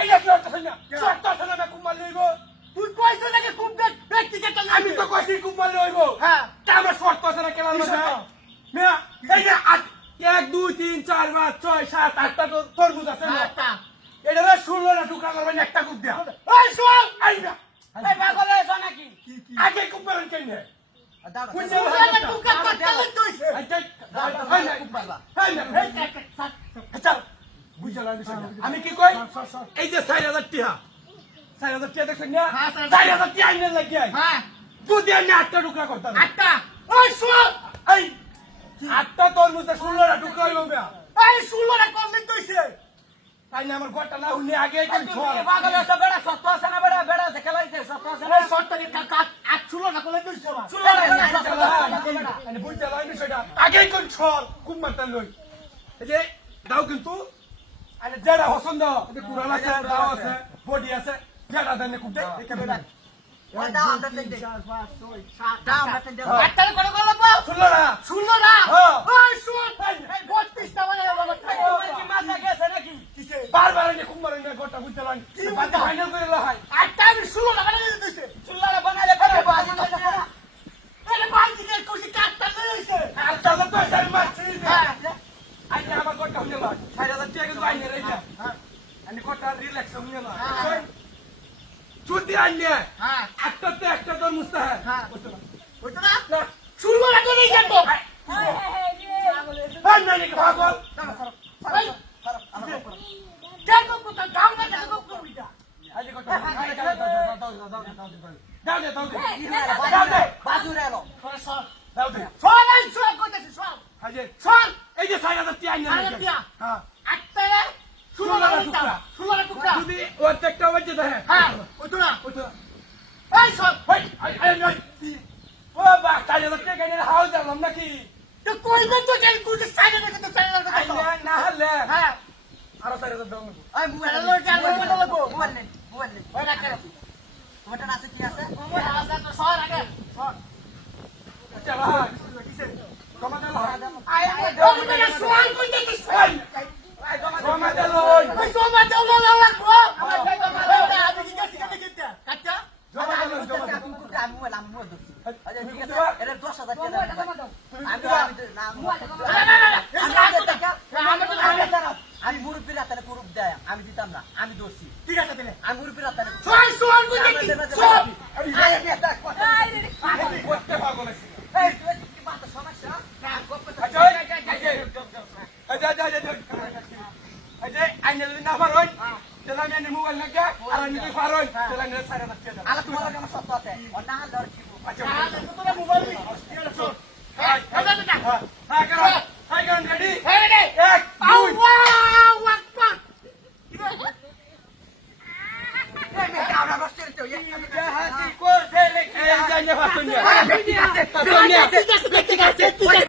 এই যে করতেছ না করতেছ না কুমার লইব তুই কইছ নাকি খুব ব্যক্তিগত আমি তো কইছি কুমার লইব হ্যাঁ তা আমার শর্ত আছে না কেন না মিয়া এই যে 1 2 3 4 5 6 7 8টা তো তরমুজ আছে না এটা 16 টা টুকরা করবেন একটা কুপ দিয়া ওই শোন এই না এই পাগল হইছ নাকি আগে কুপ করেন কেন কোন সুন্দর টুকা করতে লইছে আমি কি কই এই যে 4000 টিয়া 4000 টিয়া দেখছেন না 4000 টিয়া আইনে লাগি হ্যাঁ যদি আমি 8টা টুকরা করতাম 8টা ওই শোন এই 8টা তরমুজে 16 টা টুকরা হইব মিয়া এই 16 টা করলে কইছে তাই না আমার ঘরটা না হুনি আগে কোন ছল পাগল হইছ বেড়া সত্য আছে না বেড়া বেড়া দেখে লাইছে সত্য আছে না সত্য কি কাট 16 টা করলে কইছে না 16 টা আমি বুঝতে লাইনি সেটা আগে কোন ছল কুম মারতাম লই এই যে দাও কিন্তু আরে যারা পছন্দ এই কুরাল আছে দাও আছে বডি আছে যারা দেনে কুম দেই দেখে বেড়া আটটার করে গেল বাউ শুনলো না 16 টা হ্যাঁ। ওই শোন 32 টা মানে বাবা কি মাথা গেছে নাকি কিসে বারবার এনে কুম মারেন না ঘরটা বুঝতে লাইনি বাকি ফাইনাল করে লহাই আটটা আমি 16 টা বানাই দিতেছে 16 টা বানাইলে পরে বাজি দিতেছে এরে বাজি দিয়ে কুছি কাটটা লইছে আর তাহলে তো সারি মারছি হ্যাঁ আইনে আমার ঘরটা হুনি লয় 4000 টাকা কিন্তু আইনে রইলা আমি ঘরটা রিল্যাক্স হুনি লয় যদি আইনে হ্যাঁ একটা তোর মুস্তা হ্যাঁ বুঝতে না ওইতো না 16 টা করে গেল তো ভাই নাই কি পাগল ওই কেন কথা দাও না কেন কবিতা আজকে কত দাও দে বাজুরে এলো সর দাও দে সর এই সর কইতেছি সর আজকে সর এই যে 4000 টাকা আইনে আরে টিয়া হ্যাঁ আটটা 16 টা 16 টা টুকরা যদি প্রত্যেকটা বাজে দেখে হ্যাঁ ওইতো না ওই তো এই সর ভাই ও বা 4000 টাকা এনে হাও দিলাম নাকি তো কইবেন তো কেন কুতে সাইডে রেখে তো সাইডে রেখে আইনে না হলে হ্যাঁ আর 4000 দাও এই মোবাইল লো কেন মোবাইল নেই ওই রাখে রাখি তোমার আছে কি আছে মোবাইল আছে তো সর আগে সর চলা কিসে কমা দাও আয় ওই সোয়াল কইতেছি সোয়াল কমা দাও ওই সোমা দাও না লাগবো আমি কি কাছে কাছে কিটা কাটা জমা দাও আমি মোবাইল ধরছি আচ্ছা ঠিক আছে এর 10000 টাকা আমি মুরব্বী রাতারে করুপ দেয় আমি দিতাম না আমি ধরছি ঠিক আছে দিলে আমি মুরব্বী রাতারে সোয়াল সোয়াল কইতেছি সোয়াল করতে পাগল আছে এই তুই কি মাথা সমস্যা না গপ্প আচ্ছা আচ্ছা আইনে না পারোই তাহলে আমি এনে মোবাইল লাগা আর আমি কি পারোই তাহলে আমি 4000 টাকা আলা তোমার লাগে আমার সত্য আছে অন্য হাল ধর কি আচ্ছা তোরা মোবাইল নি ঠিক আছে সর হ্যাঁ হ্যাঁ হাই গান রেডি হ্যাঁ রে 1 2 আল্লাহু আকবার এই মে কামড়া বসতে তো করছে রে এই জানে ফাতুন ঠিক আছে ঠিক আছে